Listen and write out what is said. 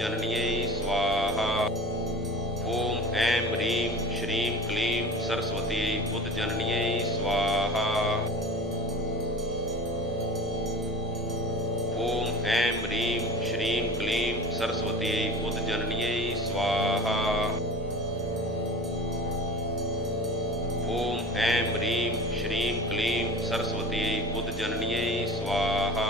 उद्जनन्यै स्वाहा। ओम ऐं ह्रीं श्रीं क्लीं सरस्वती उद्जनन्यै स्वाहा। ओम ऐं ह्रीं श्रीं क्लीं सरस्वती उद्जनन्यै स्वाहा। ओम ऐं ह्रीं श्रीं क्लीं सरस्वती उद्जनन्यै स्वाहा।